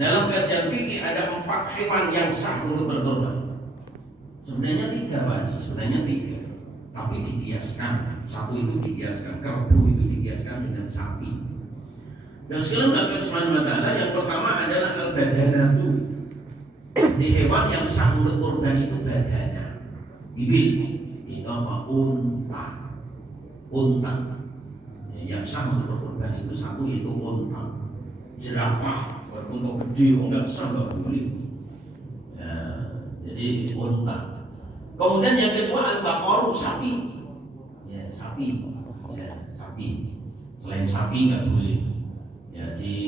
Dalam kajian fikih ada 4 hewan yang sah untuk berkorban. Sebenarnya 3 Pak, sebenarnya 3. Tapi dikiaskan, satu itu dikiaskan, kerbau itu dikiaskan dengan sapi. Dan sekalian Allah Subhanahu wa taala, yang pertama adalah al-badanatu. Di hewan yang sah untuk korban itu badana. Ibil, itu apa? Unta. Unta. Yang sah untuk berkorban itu satu yaitu unta. Jerapah, untuk gede, enggak sah, enggak boleh. Ya, jadi unta. Kemudian yang kedua al-baqaru, sapi. Ya, sapi. Ya, sapi. Selain sapi enggak boleh. Ya, di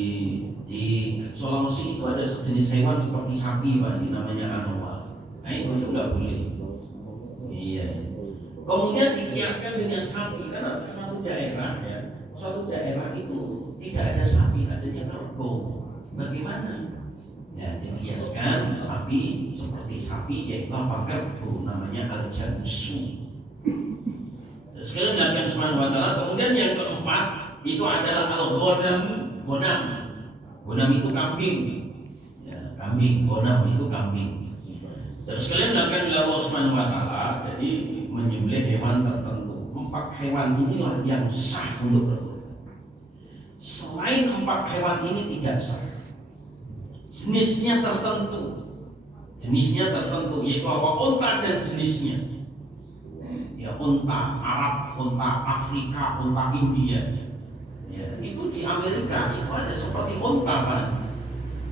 Sulawesi itu ada sejenis hewan seperti sapi, Pak, namanya anoa. Nah, itu enggak boleh. Iya. Kemudian dikiaskan dengan sapi karena suatu daerah itu tidak ada sapi, adanya kerbau. Bagaimana? Ya, dikiaskan sapi seperti sapi, yaitu apa? Kerbau, namanya al-jansu. Sekali lagi Subhanahu wa taala. Kemudian yang keempat itu adalah al-ghanam. Ghanam itu kambing. Ya, kambing, ghanam itu kambing. Terus kalian akan oleh Allah Subhanahu wa taala, jadi menyembelih hewan tertentu. 4 hewan inilah yang sah untuk berkorban. Selain 4 hewan ini tidak sah. Jenisnya tertentu, yaitu apa? Unta dan jenisnya. Ya, unta Arab, unta Afrika, unta India. Ya, itu di Amerika itu ada seperti unta, kan?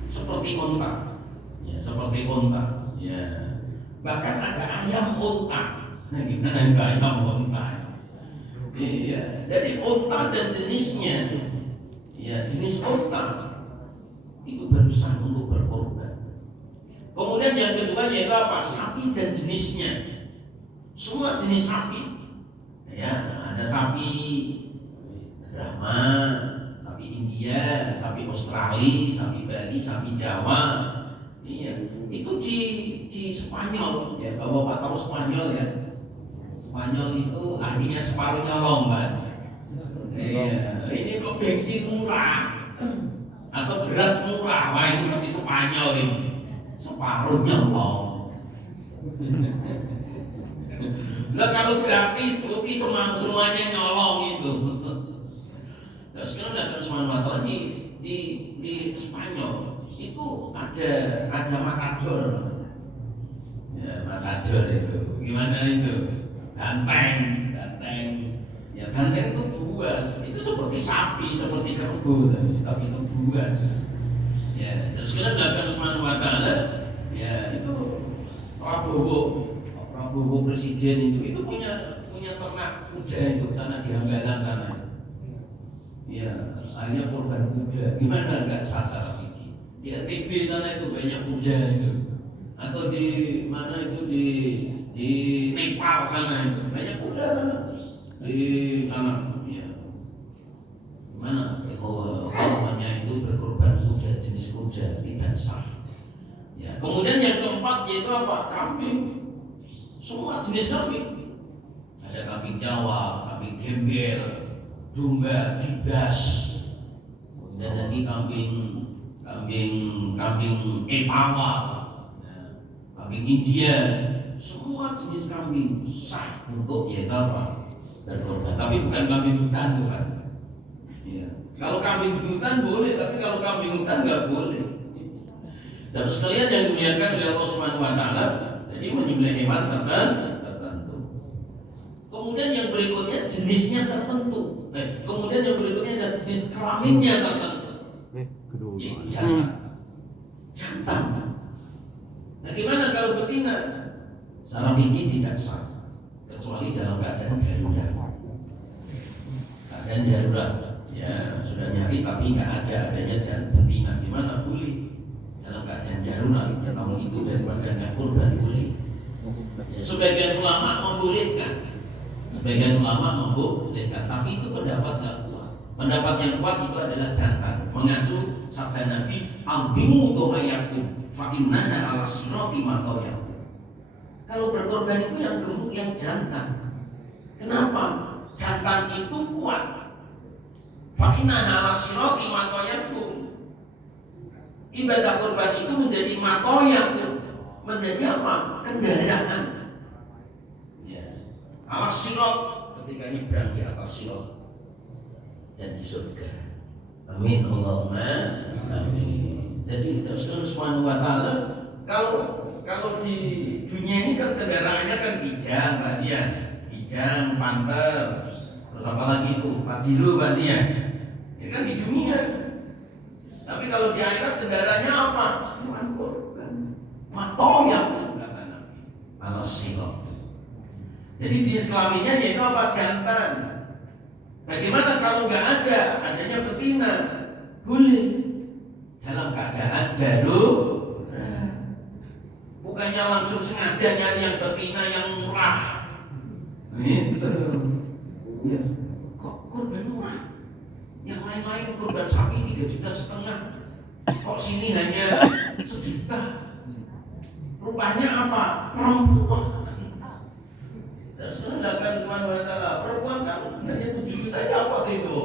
Seperti unta. Ya, seperti unta. Ya. Bahkan ada ayam unta. Nah, gimana ada ayam unta? Ya, jadi unta dan jenisnya. Ya, jenis unta itu baru sah untuk berkorban. Kemudian yang kedua yaitu apa? Sapi dan jenisnya. Semua jenis sapi. Ya, ada sapi Brahma, sapi India, sapi Australia, sapi Bali, sapi Jawa. Iya, itu di Spanyol, ya, Bapak tahu Spanyol ya. Spanyol itu artinya separuh nyolong, kan? Iya, ini kok bensin murah atau beras murah, wah ini pasti Spanyol ini. Separuh nyolong. Lah kalau gratis, mungkin semuanya nyolong itu. Nah, sekarang ada Subhanahu di Spanyol itu ada matador. Ya, matador itu. Gimana itu? Banteng. Ya, banteng itu buas. Itu seperti sapi, seperti kerbau, tapi itu buas. Ya, terus sekarang ada Subhanahu wa taala, ya itu Prabowo presiden itu punya ternak kuda itu sana di Hambalang sana. Ya, akhirnya korban kuda. Gimana enggak sah secara fikih? Di NTB sana itu banyak kuda itu. Atau di mana itu di Nepal sana itu banyak kuda sana. Di sana ya. Gimana? Namanya itu berkorban kuda, jenis kuda tidak sah. Ya, kemudian yang keempat yaitu apa? Kambing. Semua jenis kambing. Ada kambing Jawa, kambing gembel, domba, gibas, dan tadi kambing Etawa, kambing India, semua jenis kambing sah untuk yaitu apa? Berkorban. Tapi bukan kambing hutan tuh, kan? Ya. Kalau kambing hutan boleh, tapi kalau kambing hutan nggak boleh. Dan sekalian yang dimuliakan oleh Allah Subhanahu wa taala, jadi menyembelih hewan tertentu. Kemudian yang berikutnya jenisnya tertentu. Kemudian yang berikutnya ada jenis kelaminnya tertentu. Yaitu jantan. Nah, gimana kalau betina? Secara fikih tidak sah, kecuali dalam keadaan darurat. Keadaan darurat, ya sudah nyari tapi nggak adanya betina, gimana? Boleh. Dalam keadaan darurat, ya tahun itu daripada nggak korban boleh. Ya, sebagian ulama membolehkan. Tapi itu pendapat nggak kuat. Pendapat yang kuat itu adalah jantan. Mengacu sabda Nabi, "Amdimu tohayakum, fa innaha ala sirati matoyakum." Kalau berkorban itu yang gemuk, yang jantan. Kenapa? Jantan itu kuat. Fa innaha ala sirati matoyakum. Ibadah kurban itu menjadi matoyang, menjadi apa? Kendaraan. Ya. Alas sirot ketika nyebrang di atas sirot dan di surga. Amin Allahumma amin. Jadi Rasulullah Subhanahu wa taala kalau di dunia ini kan kendaraannya kan kijang, Pak Dia. Kijang, panter, terus apa lagi itu? Pajero, Pak Dia. Ini kan di dunia. Tapi kalau di akhirat kendaraannya apa? Hewan kurban. Matoyang kata Nabi. Al-Sirot. Jadi jenis kelaminnya yaitu apa? Jantan. Bagaimana kalau nggak ada? Adanya betina. Boleh. Dalam keadaan darurat. Bukannya langsung sengaja nyari yang betina yang murah. Gitu. Ya. Kok kurban murah? Yang lain-lain kurban sapi 3,5 juta. Kok sini hanya 1 juta? Rupanya apa? Perempuan. Dan sedangkan Subhanahu wa taala perempuan kan hanya 7 juta aja apa itu?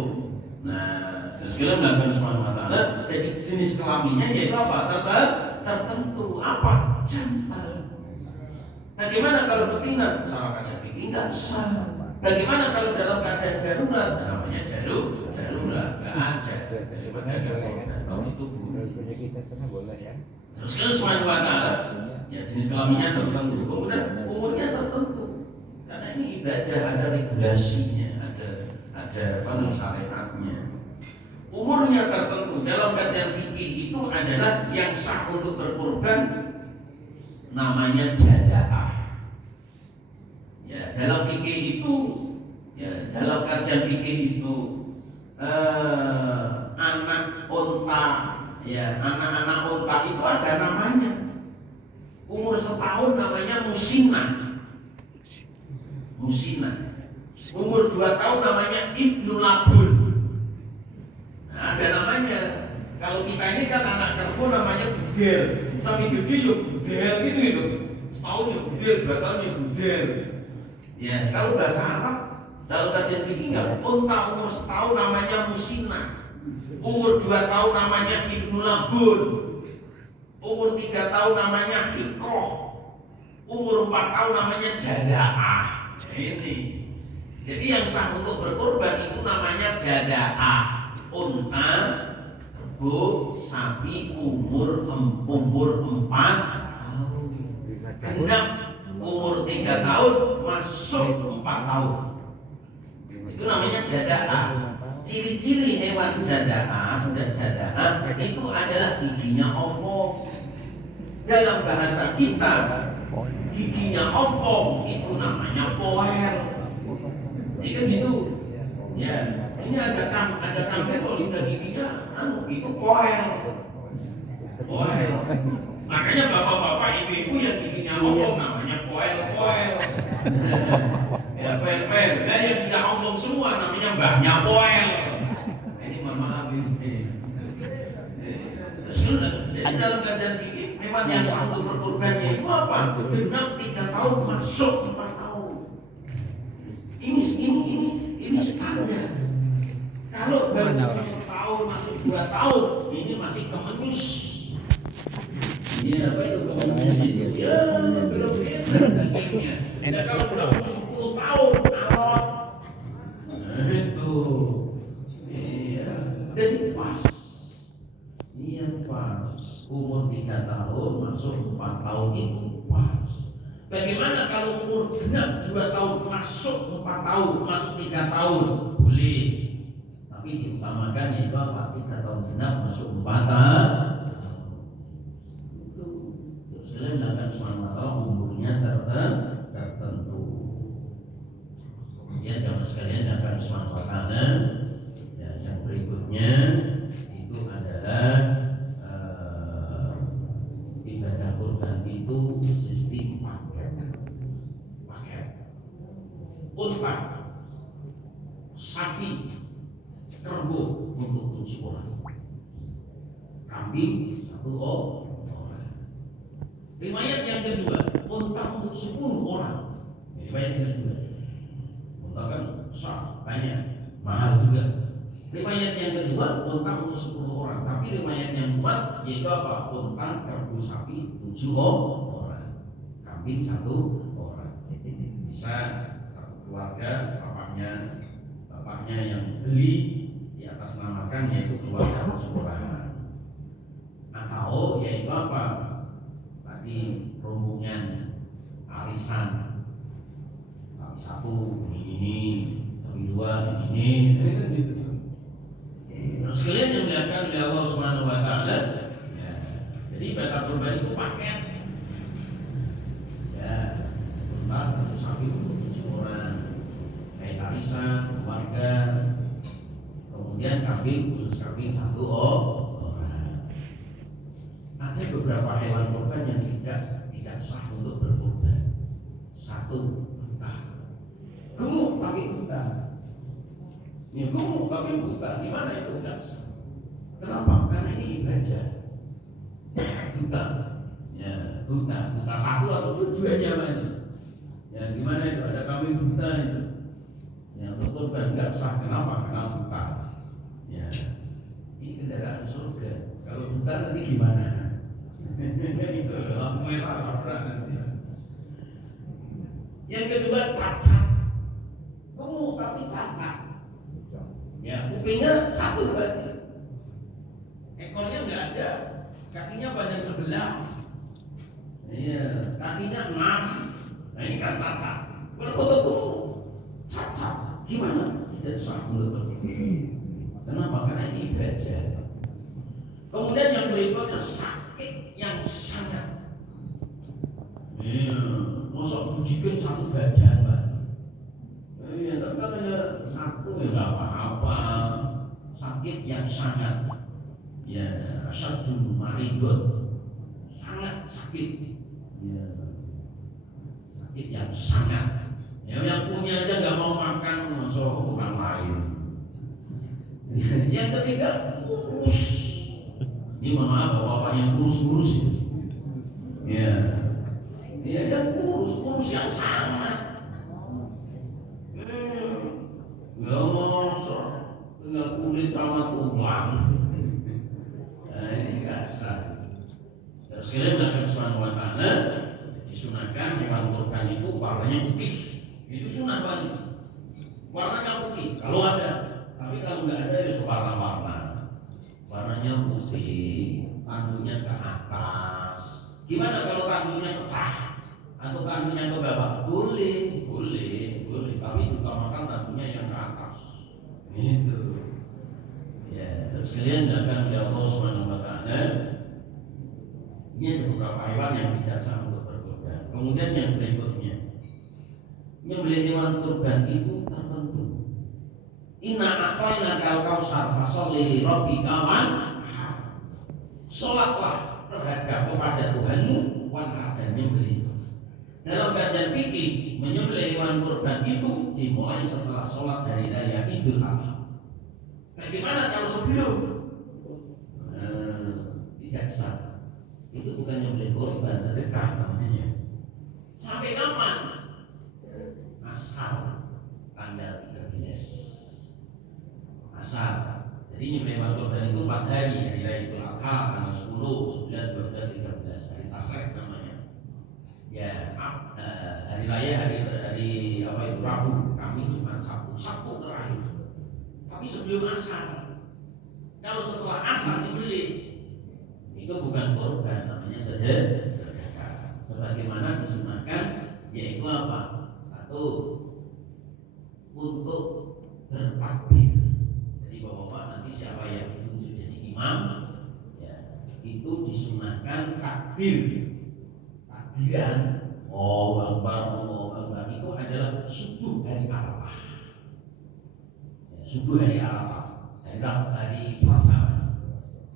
Nah, sekalian melakukan Subhanahu wa taala jadi jenis kelaminnya yaitu apa? Tertentu apa? Jantan. Bagaimana kalau betina? Salah kata bikin nggak sah. Bagaimana kalau dalam keadaan darurat? Namanya darurat, nggak ada. Tahun itu kita sana boleh ya. Terus kalau Subhanahu wa taala, ya jenis kelaminnya tertentu, kemudian umurnya tertentu. Karena ini ibadah ada regulasinya, ada syariatnya. Umurnya tertentu. Dalam kajian fikih itu adalah yang sah untuk berkurban namanya jadaah. Ya, dalam fikih itu, ya, dalam kajian fikih itu anak unta, ya, anak-anak unta itu ada namanya. Umur setahun namanya musinah. Umur 2 tahun namanya ibnu labun. Nah, ada namanya. Kalau kita ini kan anak kerbau namanya budel. Tapi gede ya budel gitu. Setahun ya budel, 2 tahun ya budel. Ya, kalau bahasa Arab dalam kajian fikih enggak, unta umur setahun namanya musinah. Umur 2 tahun namanya ibnu labun. Umur 3 tahun namanya hikoh. Umur 4 tahun namanya jadaah. Ini. Jadi yang sah untuk berkorban itu namanya jadaah. Unta, kerbau, sapi umur 4 tahun. Genap umur 3 tahun masuk 4 tahun. Itu namanya jadaah. Ciri-ciri hewan jadaah, sudah jadaah itu adalah giginya ompong. Dalam bahasa kita, giginya ompong itu namanya poel. Jadi kan gitu. Ya, ini ada kambing kalau sudah giginya itu poel. Makanya bapak-bapak, ibu-ibu yang giginya ompong namanya poel. Ya, poel. Dan yang sudah ompong semua namanya mbahnya poel. Ini mohon maaf ini. Terus dalam kajian fikih memang yang satu berkorban itu apa? Genap 3 tahun masuk 4 tahun. Ini standar. Kalau baru masuk tahun, masuk 2 tahun, ini masih kemenus. Iya, apa itu kemenus itu? Ya, belum dagingnya. Dan kalau sudah 10 tahun, alot. Nah, itu. Iya, jadi pas. Iya pas. Umur 3 tahun, masuk 4 tahun itu pas. Bagaimana kalau umur genap 2 tahun, masuk 4 tahun, masuk 3 tahun? Boleh. Tapi diutamakan yaitu apa? 3 tahun genap masuk 4 tahun. Itu selain akan SWT umurnya tertentu. Ya jamaah sekalian akan SWT. Ya, yang berikutnya itu adalah ibadah kurban itu sistem paket. Unta, sapi, kerbau untuk 7 orang, kambing 1 orang. Riwayat yang kedua, unta untuk 10 orang. Riwayat yang kedua, unta kan besar, banyak, mahal juga. Riwayat yang kedua unta untuk 10 orang, tapi riwayat yang kuat yaitu apa? Unta, kerabu sapi 7 orang, kambing 1 orang. Bisa satu keluarga, bapaknya yang beli di atas namakan yaitu keluarga keseluruhan. Atau yaitu apa? Tadi rombongan arisan, kami 1 ini, kami 2 ini. Terus kalian yang melihatkan oleh Allah Subhanahu wa taala. Ya. Jadi ibadah kurban itu paket. Ya, kurban untuk sapi untuk 7 orang. Kayak arisan, keluarga. Kemudian kambing khusus kambing 1 orang. Ada beberapa hewan kurban yang tidak sah untuk berkurban. 1, buta. Gemuk pakai buta. Ya gemuk tapi buta, gimana itu enggak sah? Kenapa? Karena ini ibadah. Buta, ya buta 1 atau 2 aja Pak itu. Ya gimana itu? Ada kambing buta itu. Ya untuk kurban enggak sah. Kenapa? Karena buta. Ya ini kendaraan surga. Kalau buta nanti gimana? Itu lampu merah labrak nanti. Yang kedua cacat. Gemuk tapi cacat. Ya, kupingnya 1 berarti. Ekornya enggak ada, kakinya banyak sebelah. Iya, kakinya 6. Nah ini kan cacat. Berfoto cacat. Gimana? Tidak sah menurut. Kenapa? Karena ini ibadah. Kemudian yang berikutnya sakit yang sangat. Iya, masa bujikan 1 badan, Pak. Iya, tapi kan hanya 1 ya nggak apa-apa. Sakit yang sangat, ya asyadul maridun, sangat sakit, ya sakit yang sangat. Ya, yang punya aja nggak mau makan, masa orang lain. Yang ketiga kurus. Ini maaf bapak-bapak yang kurus-kurus ya. Ya, yang kurus yang sangat. Ya masa tinggal kulit sama tulang. Nah ini kasar. Terus kalian melakukan Subhanahu wa ta'ala, disunahkan hewan kurban itu warnanya putih. Itu sunah banget. Warnanya putih kalau ada. Tapi kalau nggak ada ya warna-warna. Warnanya putih, tandunya ke atas. Gimana kalau tandunya pecah atau tandunya ke bawah? Boleh. Tapi juga makan tandunya yang ke atas. Itu. Ya, terus kalian akan oleh Allah Subhanahu wa taala. Ini ada beberapa hewan yang tidak sah untuk berkurban. Kemudian yang berikutnya, nyembelih hewan kurban itu tertentu. Inna a'tainakal kautsar fasholli li rabbika wanhar. Salatlah terhadap kepada Tuhanmu wanhar, dan nyembelih. Dalam kajian fikih, menyembelih hewan kurban itu dimulai setelah sholat hari raya Idul Adha. Bagaimana kalau sebelum? Tidak sah. Itu bukan nyembelih kurban, sedekah namanya. Sampai kapan? Asal tanggal 13. Asal. Jadi nyembelih hewan kurban itu 4 hari raya Idul Adha, tanggal 10, 11, 12, 13, hari Tasyrik namanya. Ya, hari raya hari apa itu Rabu, Kamis, Jumat, Sabtu terakhir. Tapi sebelum asar. Kalau setelah asar dibeli, itu bukan kurban, namanya saja sedekah. Sebagaimana disunahkan, yaitu apa? 1, untuk bertakbir. Jadi bapak-bapak nanti siapa yang ditunjuk jadi imam, ya itu disunahkan takbir. Takbiran Allahu Akbar itu adalah subuh hari Arafah. Ya, subuh hari Arafah, hari Selasa.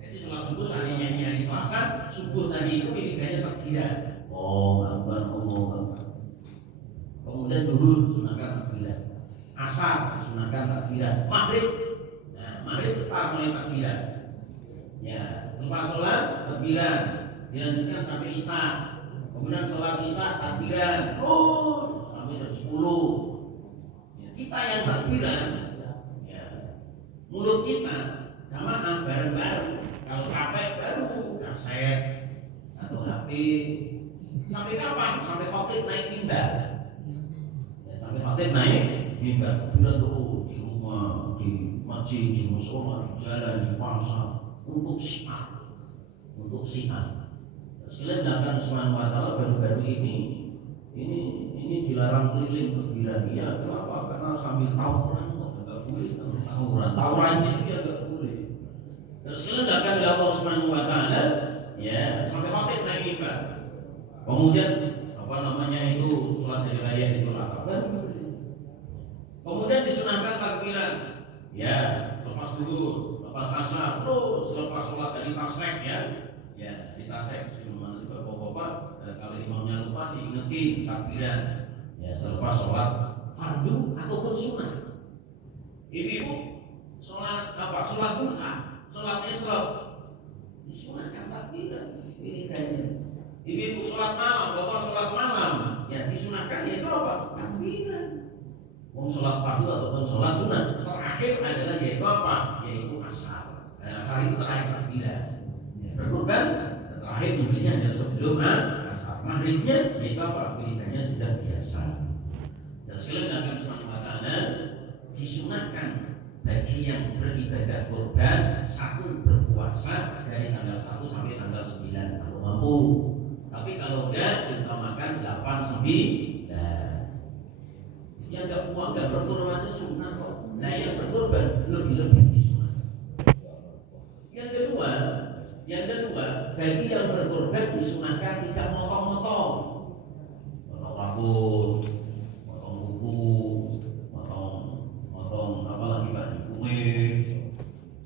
Jadi sholat subuh seandainya ini hari Selasa, subuh tadi itu ketiganya takbiran Allahu Akbar. Kemudian zuhur sunahkan takbiran, asar sunahkan takbiran, maghrib. Nah, maghrib start mulai takbiran. Ya, lepas sholat takbiran, dilanjutkan sampai isya. Kemudian sholat isya takbiran sampai jam 10. Ya, kita yang takbiran, ya mulut kita jamaah bareng-bareng. Kalau capek baru kaset atau HP. Sampai kapan? Sampai khotib naik mimbar. Ya, sampai khotib naik mimbar. Bila tuh di rumah, di masjid, di musola, di jalan, di pasar, untuk syiar, untuk syiar. Sekalian dilakukan Subhanahu wa Ta'ala baru-baru ini dilarang keliling ke Birania. Kenapa? Karena sambil tawuran agak boleh. Tawuran itu ya agak boleh. Terus sekalian dilakukan oleh Allah Subhanahu wa Ta'ala, ya sampai khotib naik mimbar. Kemudian itu sholat hari raya Idul Adha. Kemudian disunahkan takbiran, ya lepas zuhur, lepas asar, terus lepas sholat dari tasrek ya di tasrek. Bapak-bapak kalau imamnya lupa diingetin takbiran, ya selepas sholat fardu ataupun sunnah. Ibu-ibu sholat duha, sholat isra, disunahkan takbiran. Ini kayaknya. Ibu-ibu sholat malam, bapak sholat malam, ya disunahkan itu apa? Takbiran. Mau sholat fardu ataupun sholat sunnah. Terakhir adalah yaitu apa? Yaitu asar. Asar itu terakhir takbiran. Ya, berkorban terakhir membelinya adalah sebelum asar. Maghribnya yaitu apa? Pilihannya sudah biasa. Dan sekalian Nabi Subhanahu wa Ta'ala disunahkan bagi yang beribadah kurban satu berpuasa dari tanggal 1 sampai tanggal 9 kalau mampu. Tapi kalau enggak diutamakan 8 9. Yang enggak puas enggak berkurban itu sunnah kok. Nah yang berkurban lebih disunah. Yang kedua, bagi yang berkurban disunahkan tidak motong-motong. Motong rambut, motong kuku, motong apa lagi Pak? Kumis,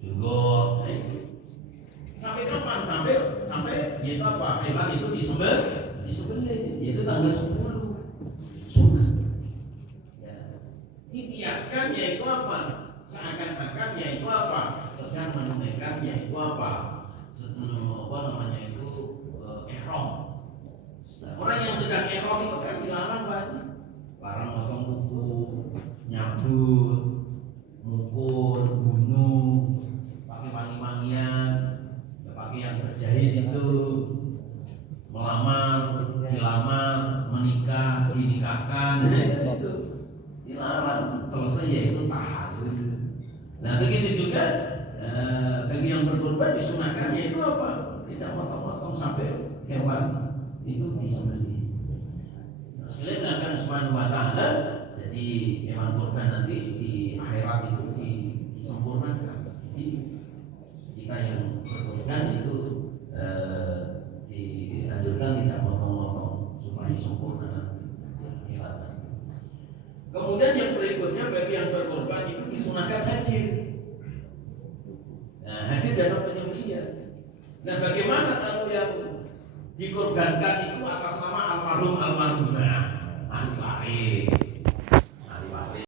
jenggot. Sampai kapan? Sampai yaitu apa? Hewan itu disembelih. Yaitu tanggal 10. Sunnah. Ya. Dikiaskan yaitu apa? Seakan-akan yaitu apa? Sedang menunaikan yaitu apa? Ihram. Orang yang sedang ihram itu kan dilarang banget. Larang motong kuku, nyabut, mukul, bunuh, pakai wangi-wangian, pakai yang berjahit itu, melamar, dilamar, menikah, dinikahkan, itu dilarang. Selesai yaitu tahallul. Nah begitu juga bagi yang berkorban disunahkan yaitu apa? Tidak motong-motong sampai hewan itu disembelih. Nah, sekalian akan Subhanahu wa Ta'ala, jadi hewan kurban nanti di akhirat itu disempurnakan. Jadi jika yang berkorban itu dianjurkan tidak motong-motong supaya sempurna di akhirat. Kemudian yang berikutnya bagi yang berkorban itu disunahkan hadir. Nah, hadir dalam penyembelihan. Nah, bagaimana kalau yang dikorbankan itu atas nama almarhumah, ahli waris,